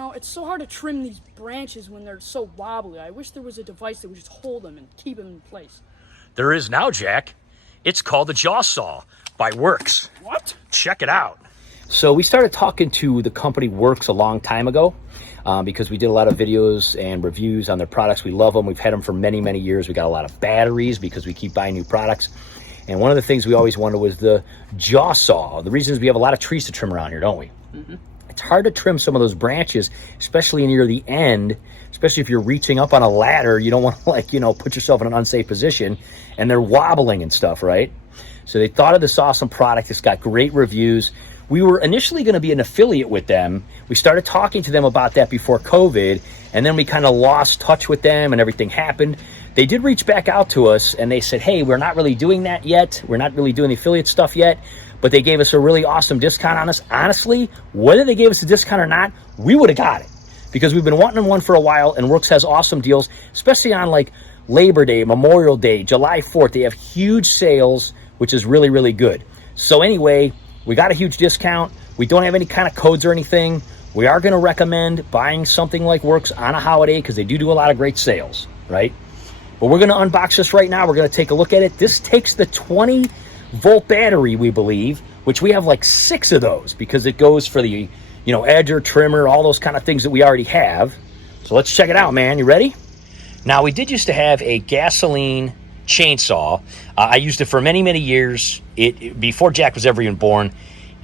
know, it's so hard to trim these branches when they're so wobbly. I wish there was a device that would just hold them and keep them in place. There is now, Jack. It's called the JawSaw by WORX. What? Check it out. So we started talking to the company WORX a long time ago because we did a lot of videos and reviews on their products. We love them. We've had them for many, many years. We got a lot of batteries because we keep buying new products. And one of the things we always wanted was the JawSaw. The reason is we have a lot of trees to trim around here, don't we? Mm-hmm. It's hard to trim some of those branches, especially near the end, especially if you're reaching up on a ladder. You don't want to, like, put yourself in an unsafe position, and they're wobbling and stuff, right? So they thought of this awesome product. It's got great reviews. We were initially going to be an affiliate with them. We started talking to them about that before COVID, and then we kind of lost touch with them and everything happened. They did reach back out to us, and they said, hey, we're not really doing that yet. We're not really doing the affiliate stuff yet. But they gave us a really awesome discount on us. Honestly, whether they gave us a discount or not, we would have got it because we've been wanting one for a while, and WORX has awesome deals, especially on like Labor Day, Memorial Day, July 4th. They have huge sales, which is really, really good. So anyway, we got a huge discount. We don't have any kind of codes or anything. We are going to recommend buying something like WORX on a holiday because they do a lot of great sales, right? But we're going to unbox this right now. We're going to take a look at it. This takes the 20-volt battery, we believe, which we have like 6 of those because it goes for the, edger, trimmer, all those kind of things that we already have. So let's check it out, man. You ready? Now, we did used to have a gasoline chainsaw. I used it for many, many years. Before Jack was ever even born.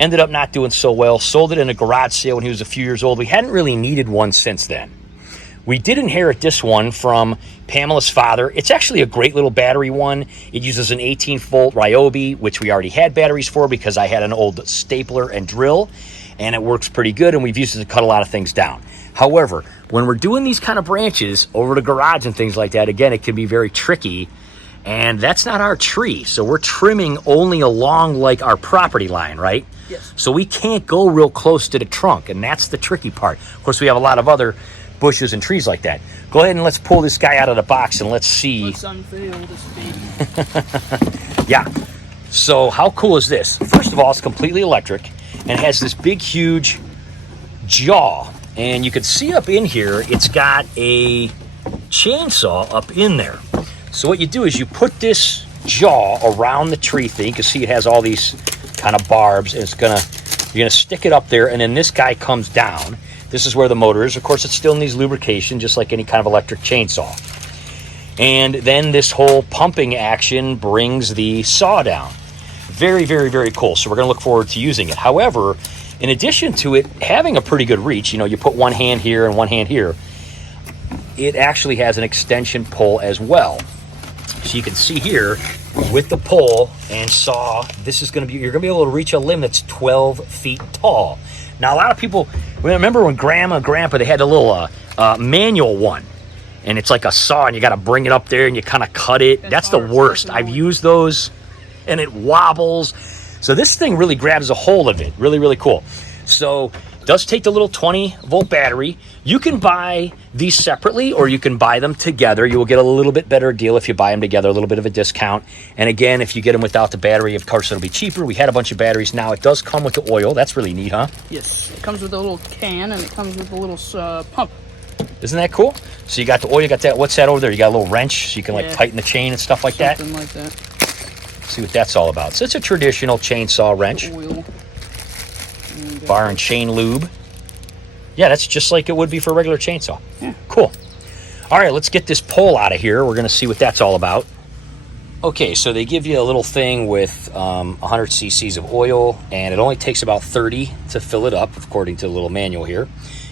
Ended up not doing so well. Sold it in a garage sale when he was a few years old. We hadn't really needed one since then. We did inherit this one from Pamela's father. It's actually a great little battery one. It uses an 18-volt Ryobi, which we already had batteries for because I had an old stapler and drill, and it works pretty good, and we've used it to cut a lot of things down. However, when we're doing these kind of branches over the garage and things like that, again, it can be very tricky, and that's not our tree. So we're trimming only along like our property line, right? Yes. So we can't go real close to the trunk, and that's the tricky part. Of course, we have a lot of other bushes and trees like that. Go ahead and let's pull this guy out of the box and let's see. Let's unveil this baby. Yeah. So how cool is this? First of all, it's completely electric and has this big, huge jaw. And you can see up in here, it's got a chainsaw up in there. So what you do is you put this jaw around the tree thing. You can see it has all these kind of barbs, and you're gonna stick it up there, and then this guy comes down. This is where the motor is. Of course, it still needs lubrication, just like any kind of electric chainsaw. And then this whole pumping action brings the saw down. Very, very, very cool. So we're going to look forward to using it. However, in addition to it having a pretty good reach, you put one hand here and one hand here, it actually has an extension pole as well. So you can see here with the pole and saw, you're going to be able to reach a limb that's 12 feet tall. Now, a lot of people, remember when Grandma and Grandpa, they had a little manual one, and it's like a saw, and you got to bring it up there, and you kind of cut it. That's the worst. I've used those, and it wobbles. So this thing really grabs a hold of it. Really, really cool. So it does take the little 20-volt battery. You can buy these separately, or you can buy them together. You will get a little bit better deal if you buy them together, a little bit of a discount. And again, if you get them without the battery, of course, it'll be cheaper. We had a bunch of batteries. Now, it does come with the oil. That's really neat, huh? Yes, it comes with a little can, and it comes with a little pump. Isn't that cool? So you got the oil, you got that, what's that over there? You got a little wrench, so you can like tighten the chain and stuff like that. Something like that. See what that's all about. So it's a traditional chainsaw wrench. Oil. Bar and chain lube. Yeah, that's just like it would be for a regular chainsaw. Yeah. Cool. All right, let's get this pole out of here. We're going to see what that's all about. Okay, so they give you a little thing with 100 cc's of oil, and it only takes about 30 to fill it up, according to the little manual here.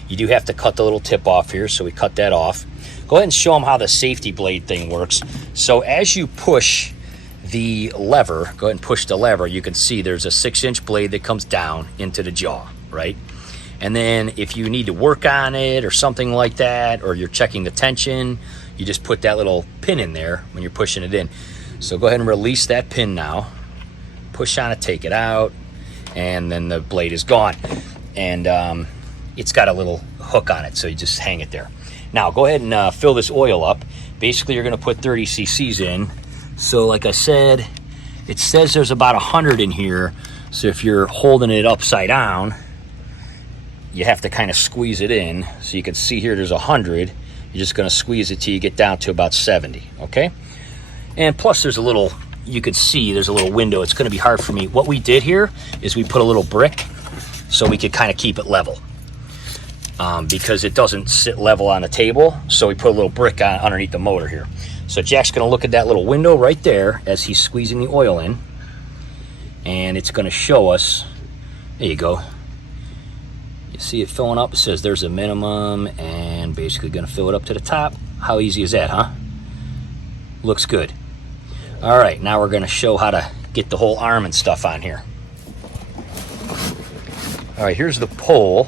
You do have to cut the little tip off here, so we cut that off. Go ahead and show them how the safety blade thing works. So as you push the lever, go ahead and push the lever, you can see there's a 6-inch blade that comes down into the jaw, right? And then if you need to work on it or something like that, or you're checking the tension, you just put that little pin in there when you're pushing it in. So go ahead and release that pin now. Push on it, take it out, and then the blade is gone. And it's got a little hook on it, so you just hang it there. Now go ahead and fill this oil up. Basically, you're going to put 30 cc's in. So like I said, it says there's about 100 in here. So if you're holding it upside down, you have to kind of squeeze it in. So you can see here there's 100. You're just going to squeeze it till you get down to about 70, okay? And plus there's a little, you can see there's a little window. It's going to be hard for me. What we did here is we put a little brick so we could kind of keep it level. Because it doesn't sit level on the table, so we put a little brick on underneath the motor here. So Jack's going to look at that little window right there as he's squeezing the oil in, and it's going to show us, there you go, you see it filling up. It says there's a minimum, and basically going to fill it up to the top. How easy is that, huh? Looks good. All right, now we're going to show how to get the whole arm and stuff on here. All right, here's the pole.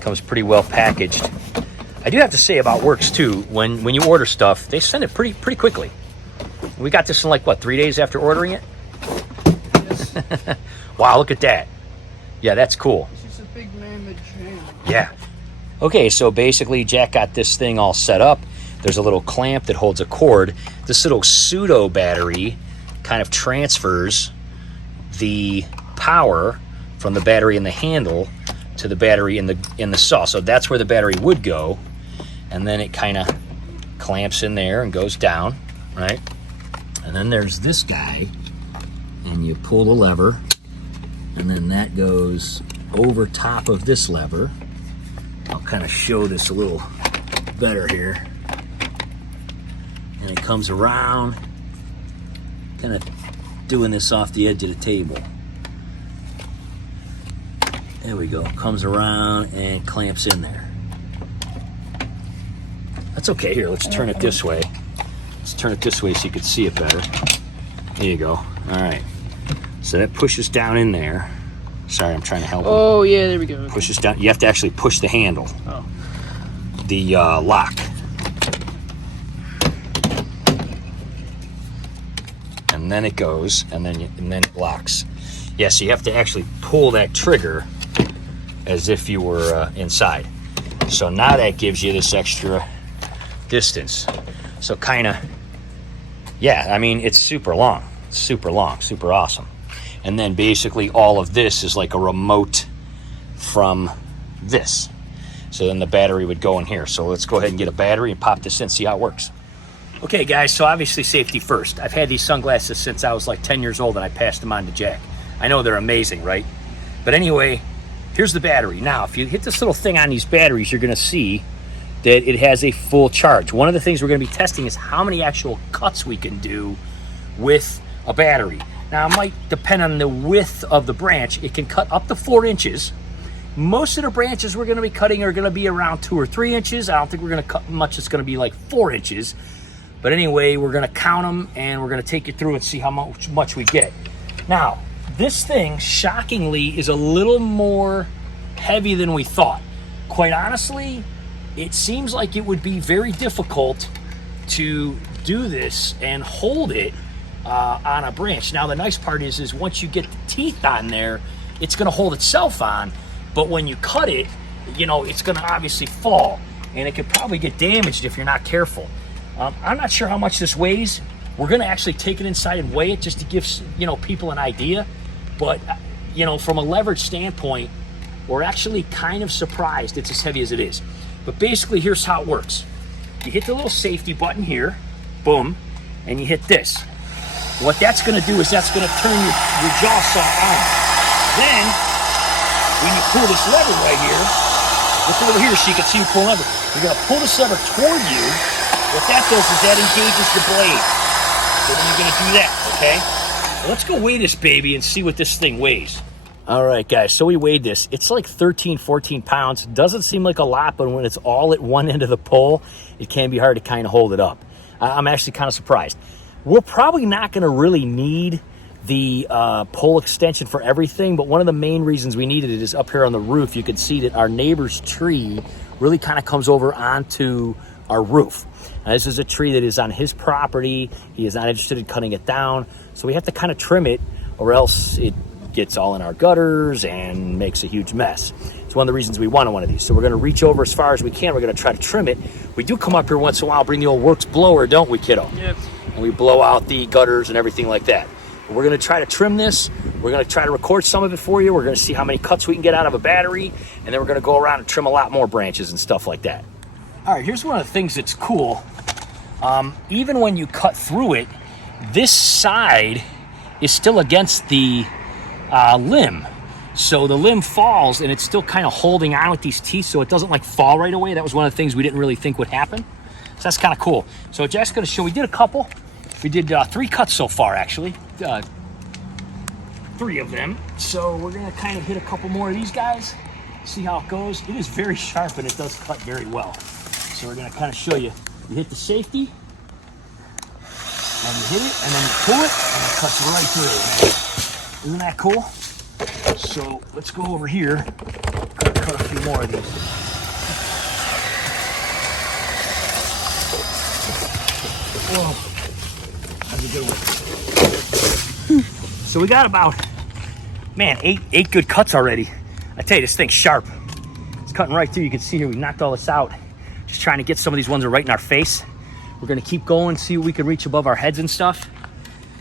Comes pretty well packaged. I do have to say about WORX too, when you order stuff, they send it pretty quickly. We got this in like what, 3 days after ordering it? Yes. Wow, look at that. Yeah, that's cool. This is a big mammoth jam. Yeah. Okay, so basically Jack got this thing all set up. There's a little clamp that holds a cord. This little pseudo battery kind of transfers the power from the battery in the handle to the battery in the saw. So that's where the battery would go, and then it kind of clamps in there and goes down, right? And then there's this guy, and you pull the lever, and then that goes over top of this lever. I'll kind of show this a little better here. And it comes around, kind of doing this off the edge of the table. There we go, comes around and clamps in there. That's okay, here, let's turn it this way. Let's turn it this way so you can see it better. There you go, all right. So that pushes down in there. Sorry, I'm trying to help him. Oh, yeah, there we go. Pushes down, you have to actually push the handle. Oh. The lock. And then it goes, and then it locks. Yeah, so you have to actually pull that trigger as if you were inside. So now that gives you this extra distance. So kind of, yeah, I mean, it's super long, super awesome. And then basically all of this is like a remote from this. So then the battery would go in here. So let's go ahead and get a battery and pop this in, see how it works. Okay guys, so obviously safety first. I've had these sunglasses since I was like 10 years old, and I passed them on to Jack. I know they're amazing, right? But anyway, here's the battery. Now, if you hit this little thing on these batteries, you're gonna see that it has a full charge. One of the things we're gonna be testing is how many actual cuts we can do with a battery. Now, it might depend on the width of the branch. It can cut up to 4 inches. Most of the branches we're gonna be cutting are gonna be around 2 or 3 inches. I don't think we're gonna cut much that's gonna be like 4 inches. But anyway, we're gonna count them, and we're gonna take you through and see how much we get. Now, this thing, shockingly, is a little more heavy than we thought. Quite honestly, it seems like it would be very difficult to do this and hold it on a branch. Now, the nice part is once you get the teeth on there, it's gonna hold itself on, but when you cut it, you know, it's gonna obviously fall, and it could probably get damaged if you're not careful. I'm not sure how much this weighs. We're gonna actually take it inside and weigh it just to give, you know, people an idea. But, you know, from a leverage standpoint, we're actually kind of surprised it's as heavy as it is. But basically, here's how it works. You hit the little safety button here, boom, and you hit this. What that's gonna do is that's gonna turn your JawSaw on. Then, when you pull this lever right here, look over here so you can see you pull the lever. You're gonna pull this lever toward you. What that does is that engages the blade. So then you're gonna do that, okay? Well, let's go weigh this baby and see what this thing weighs. All right, guys, so we weighed this. It's like 13, 14 pounds. Doesn't seem like a lot, but when it's all at one end of the pole, it can be hard to kind of hold it up. I'm actually kind of surprised. We're probably not gonna really need the pole extension for everything, but one of the main reasons we needed it is up here on the roof. You can see that our neighbor's tree really kind of comes over onto our roof. Now, this is a tree that is on his property. He is not interested in cutting it down, so we have to kind of trim it, or else it gets all in our gutters and makes a huge mess. It's one of the reasons we wanted one of these. So we're gonna reach over as far as we can. We're gonna try to trim it. We do come up here once in a while, bring the old WORX blower, don't we, kiddo? Yep. And we blow out the gutters and everything like that. We're gonna try to trim this. We're gonna try to record some of it for you. We're gonna see how many cuts we can get out of a battery, and then we're gonna go around and trim a lot more branches and stuff like that. All right, here's one of the things that's cool. Even when you cut through it, this side is still against the limb. So the limb falls and it's still kind of holding on with these teeth so it doesn't like fall right away. That was one of the things we didn't really think would happen. So that's kind of cool. So Jack's gonna show, we did a couple. We did 3 cuts so far actually. 3 of them. So we're gonna kind of hit a couple more of these guys, see how it goes. It is very sharp and it does cut very well. So we're gonna kind of show you. You hit the safety, and you hit it, and then you pull it, and it cuts right through it, man. Isn't that cool? So let's go over here, cut a few more of these. Whoa, that's a good one. So we got about, man, eight good cuts already. I tell you, this thing's sharp. It's cutting right through. You can see here, we knocked all this out. Just trying to get some of these ones that are right in our face. We're gonna keep going, see what we can reach above our heads and stuff.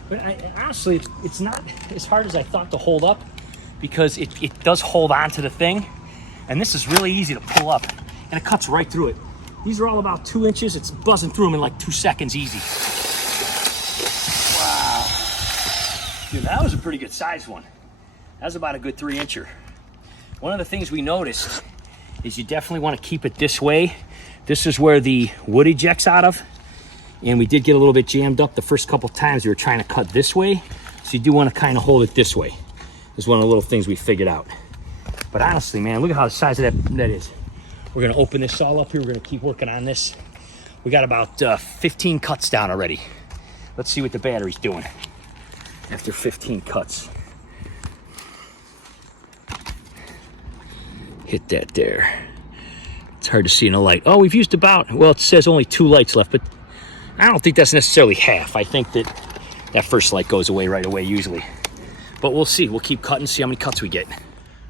But honestly, it's not as hard as I thought to hold up, because it does hold on to the thing. And this is really easy to pull up, and it cuts right through it. These are all about 2 inches. It's buzzing through them in like 2 seconds easy. Wow. Dude, that was a pretty good size one. That was about a good 3-incher. One of the things we noticed is you definitely want to keep it this way. This is where the wood ejects out of. And we did get a little bit jammed up the first couple times we were trying to cut this way. So you do want to kind of hold it this way. This is one of the little things we figured out. But honestly, man, look at how the size of that is. We're gonna open this all up here. We're gonna keep working on this. We got about 15 cuts down already. Let's see what the battery's doing after 15 cuts. Hit that there. It's hard to see in the light. Oh, we've used about, well, it says only 2 lights left, but I don't think that's necessarily half. I think that first light goes away right away usually. But we'll see. We'll keep cutting, see how many cuts we get.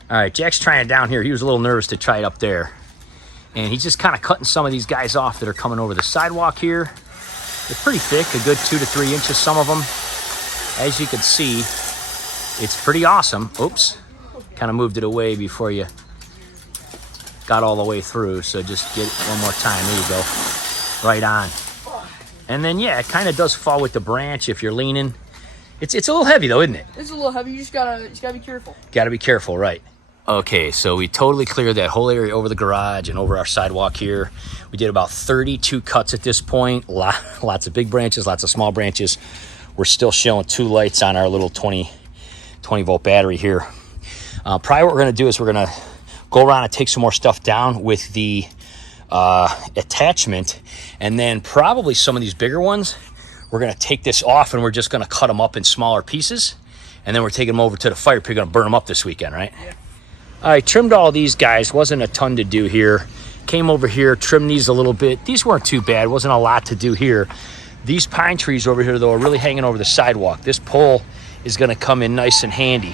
All right, Jack's trying it down here. He was a little nervous to try it up there. And he's just kind of cutting some of these guys off that are coming over the sidewalk here. They're pretty thick, a good 2 to 3 inches, some of them. As you can see, it's pretty awesome. Oops, kind of moved it away before you got all the way through. So just get it one more time. There you go, right on. And then, yeah, it kind of does fall with the branch if you're leaning. It's a little heavy though, isn't it? It's a little heavy. You just gotta be careful. Gotta be careful, right. Okay, so we totally cleared that whole area over the garage and over our sidewalk here. We did about 32 cuts at this point. Lots of big branches, lots of small branches. We're still showing 2 lights on our little 20 volt battery here. Probably what we're gonna do is we're gonna go around and take some more stuff down with the attachment, and then probably some of these bigger ones, we're gonna take this off and we're just gonna cut them up in smaller pieces, and then we're taking them over to the fire pit. We're gonna burn them up this weekend, right? Yeah. All right, trimmed all these guys. Wasn't a ton to do here. Came over here, trimmed these a little bit. These weren't too bad. Wasn't a lot to do here. These pine trees over here, though, are really hanging over the sidewalk. This pole is gonna come in nice and handy.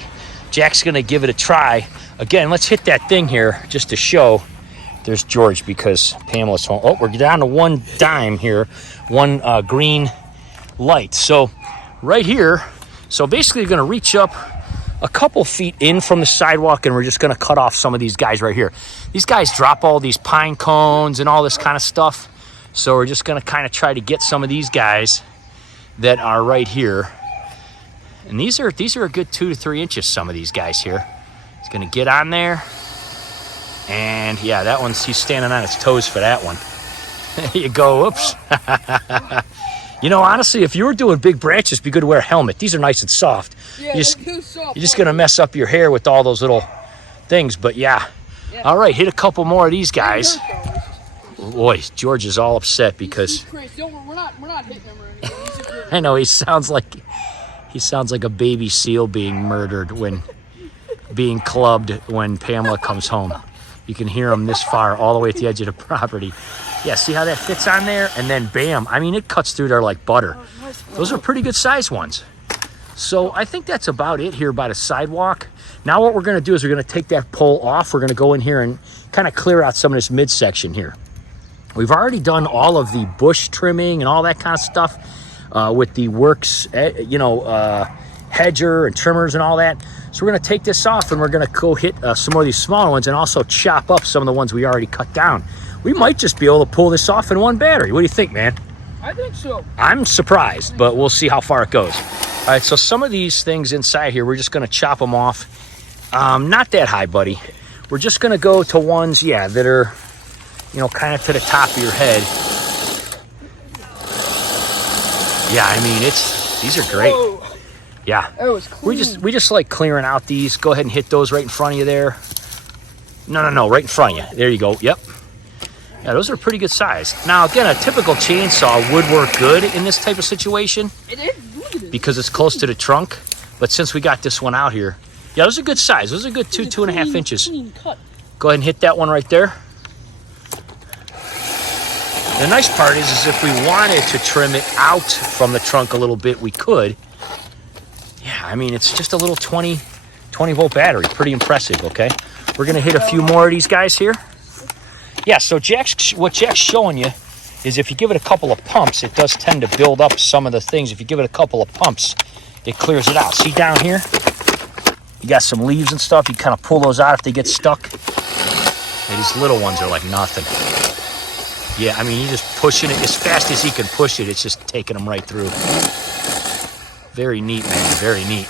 Jack's gonna give it a try. Again, let's hit that thing here just to show. There's George because Pamela's home. Oh, we're down to 1 dime here, 1 green light. So right here, so basically you're gonna reach up a couple feet in from the sidewalk and we're just gonna cut off some of these guys right here. These guys drop all these pine cones and all this kind of stuff. So we're just gonna kind of try to get some of these guys that are right here. And these are a good 2 to 3 inches, some of these guys here. It's gonna get on there. And yeah, that one's, he's standing on his toes for that one. There you go, oops. You know, honestly, if you were doing big branches, it'd be good to wear a helmet. These are nice and soft. Yeah, you're just gonna mess up your hair with all those little things, but yeah. All right, hit a couple more of these guys. Boy, George is all upset because we're not hitting him or anything. I know he sounds like a baby seal being murdered when being clubbed when Pamela comes home. You can hear him this far, all the way at the edge of the property. Yeah, see how that fits on there? And then bam, I mean, it cuts through there like butter. Those are pretty good size ones. So I think that's about it here by the sidewalk. Now what we're gonna do is we're gonna take that pole off. We're gonna go in here and kind of clear out some of this midsection here. We've already done all of the bush trimming and all that kind of stuff with the WORX, hedger and trimmers and all that. So we're gonna take this off and we're gonna go hit some more of these smaller ones and also chop up some of the ones we already cut down. We might just be able to pull this off in one battery. What do you think, man? I think so. I'm surprised, but we'll see how far it goes. All right, so some of these things inside here, we're just gonna chop them off. Not that high, buddy. We're just gonna go to ones, yeah, that are, you know, kind of to the top of your head. Yeah, I mean, these are great. Whoa. Yeah. That was clean. We just like clearing out these. Go ahead and hit those right in front of you there. No, right in front of you. There you go. Yep. Yeah, those are pretty good size. Now, again, a typical chainsaw would work good in this type of situation Look at it. because it's close to the trunk. But since we got this one out here, yeah, those are good size. Those are good 2.5 inches. Clean cut. Go ahead and hit that one right there. The nice part is if we wanted to trim it out from the trunk a little bit, we could. Yeah, I mean, it's just a little 20 volt battery. Pretty impressive, okay? We're gonna hit a few more of these guys here. Yeah, so what Jack's showing you is if you give it a couple of pumps, it does tend to build up some of the things. If you give it a couple of pumps, it clears it out. See down here? You got some leaves and stuff. You kind of pull those out if they get stuck. And these little ones are like nothing. Yeah, I mean, he's just pushing it as fast as he can push it. It's just taking them right through. Very neat, man. Very neat.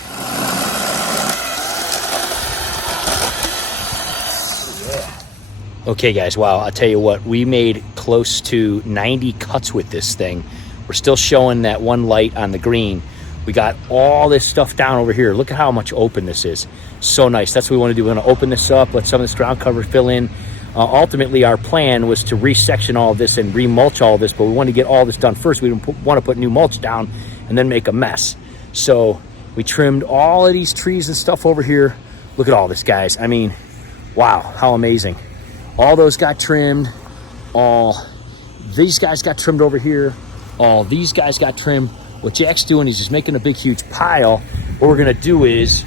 Okay, guys, wow, I'll tell you what, we made close to 90 cuts with this thing. We're still showing that one light on the green. We got all this stuff down over here. Look at how much open this is. So nice. That's what we want to do. We're going to open this up, let some of this ground cover fill in. Ultimately, our plan was to resection all of this and remulch all of this, but we want to get all this done first. We didn't want to put new mulch down and then make a mess. So we trimmed all of these trees and stuff over here. Look at all this, guys. I mean, wow, how amazing. All those got trimmed. All these guys got trimmed over here. All these guys got trimmed. What Jack's doing is he's making a big, huge pile. What we're going to do is,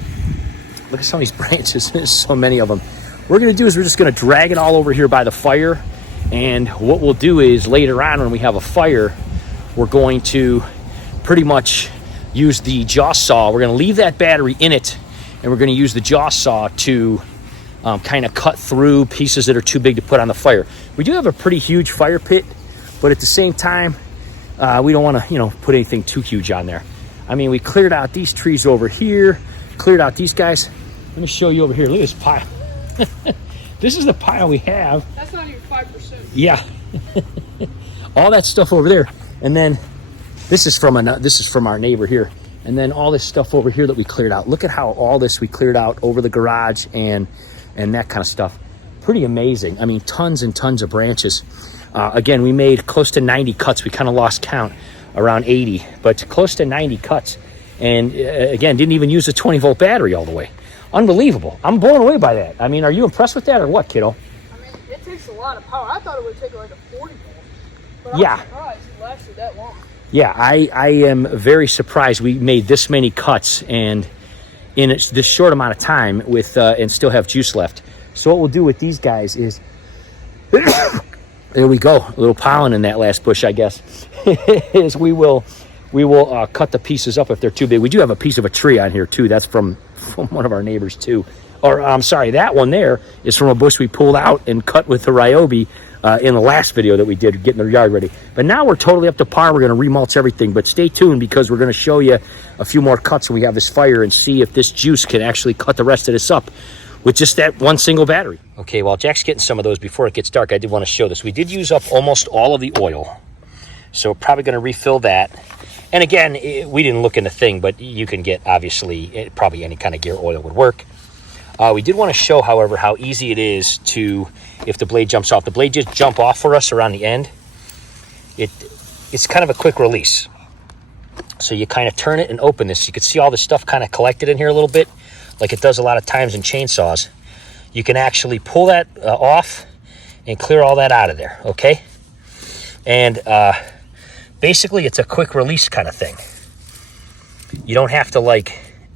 look at some of these branches. There's so many of them. What we're going to do is we're just going to drag it all over here by the fire. And what we'll do is later on when we have a fire, we're going to pretty much use the JawSaw. We're going to leave that battery in it, and we're going to use the JawSaw to kind of cut through pieces that are too big to put on the fire. We do have a pretty huge fire pit, but at the same time, we don't want to, put anything too huge on there. I mean, we cleared out these trees over here, cleared out these guys. Let me show you over here. Look at this pile. This is the pile we have. That's not even 5%. Yeah. All that stuff over there. And then this is from our neighbor here. And then all this stuff over here that we cleared out. Look at how all this we cleared out over the garage and that kind of stuff. Pretty amazing. I mean, tons and tons of branches. Again, we made close to 90 cuts. We kind of lost count, around 80, but close to 90 cuts. And again, didn't even use a 20 volt battery all the way. Unbelievable. I'm blown away by that. I mean, are you impressed with that or what, kiddo? I mean, it takes a lot of power. I thought it would take like a 40 volt. But Yeah. I'm surprised it lasted that long. Yeah, I am very surprised we made this many cuts and in this short amount of time with and still have juice left. So what we'll do with these guys is, there we go, a little pollen in that last bush, I guess, is we will cut the pieces up if they're too big. We do have a piece of a tree on here too. That's from one of our neighbors too. Or I'm sorry, that one there is from a bush we pulled out and cut with the Ryobi in the last video that we did, getting the yard ready. But now we're totally up to par. We're going to remulch everything. But stay tuned because we're going to show you a few more cuts when we have this fire and see if this juice can actually cut the rest of this up with just that one single battery. Okay, while Jack's getting some of those before it gets dark, I did want to show this. We did use up almost all of the oil. So we're probably going to refill that. And again, we didn't look in the thing, but you can get, obviously, probably any kind of gear oil would work. We did want to show, however, how easy it is to, if the blade jumps off. The blade just jump off for us around the end. It's kind of a quick release. So you kind of turn it and open this. You can see all the stuff kind of collected in here a little bit, like it does a lot of times in chainsaws. You can actually pull that off and clear all that out of there, okay? And basically, it's a quick release kind of thing. You don't have to,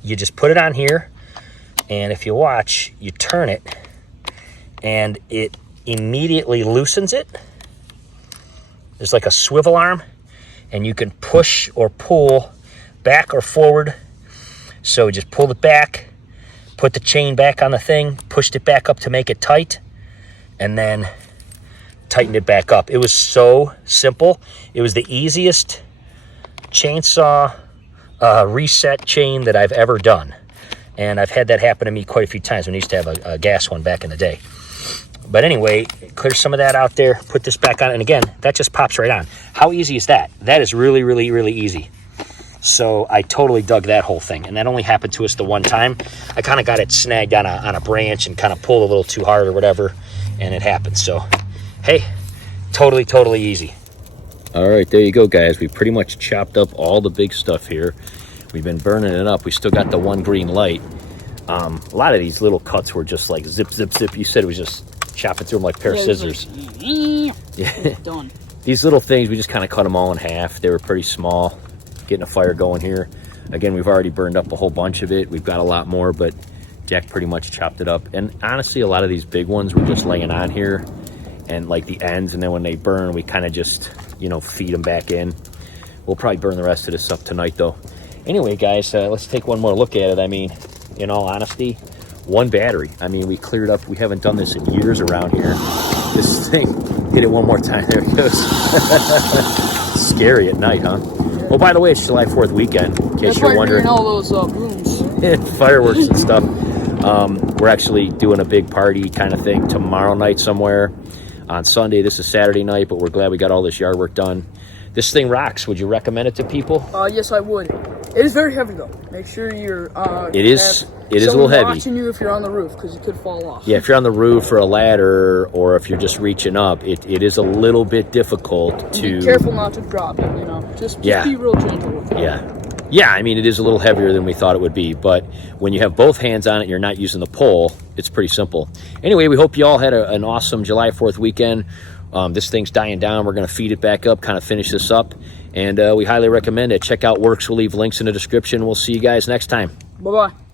you just put it on here, and if you watch, you turn it, and it immediately loosens it. There's like a swivel arm, and you can push or pull back or forward. So we just pulled it back, put the chain back on the thing, pushed it back up to make it tight, and then tightened it back up. It was so simple. It was the easiest chainsaw reset chain that I've ever done. And I've had that happen to me quite a few times when I used to have a gas one back in the day. But anyway, clear some of that out there, put this back on, and again, that just pops right on. How easy is that? That is really, really, really easy. So I totally dug that whole thing, and that only happened to us the one time. I kind of got it snagged on a branch and kind of pulled a little too hard or whatever, and it happened. So, hey, totally, totally easy. All right, there you go, guys. We pretty much chopped up all the big stuff here. We've been burning it up. We still got the one green light. A lot of these little cuts were just like zip, zip, zip. You said it was just chopping through them like a pair of scissors. Yeah. Done. These little things, we just kind of cut them all in half. They were pretty small. Getting a fire going here. Again, we've already burned up a whole bunch of it. We've got a lot more, but Jack pretty much chopped it up. And honestly, a lot of these big ones were just laying on here and like the ends. And then when they burn, we kind of just, you know, feed them back in. We'll probably burn the rest of this up tonight though. Anyway, guys, let's take one more look at it. I mean, in all honesty, one battery. I mean, we cleared up. We haven't done this in years around here. This thing, hit it one more time. There it goes. Scary at night, huh? Oh, by the way, it's July 4th weekend, in case you're wondering. All those rooms. Fireworks and stuff. We're actually doing a big party kind of thing tomorrow night somewhere. On Sunday, this is Saturday night, but we're glad we got all this yard work done. This thing rocks. Would you recommend it to people? Yes, I would. It is very heavy, though. Make sure you're... It is a little heavy. Watching you if you're on the roof, because you could fall off. Yeah, if you're on the roof or a ladder, or if you're just reaching up, it is a little bit difficult to... Be careful not to drop it, you know. Just be real gentle with it. Yeah, I mean, it is a little heavier than we thought it would be, but when you have both hands on it and you're not using the pole, it's pretty simple. Anyway, we hope you all had an awesome July 4th weekend. This thing's dying down. We're going to feed it back up, kind of finish this up, and we highly recommend it. Check out WORX. We'll leave links in the description. We'll see you guys next time. Bye-bye.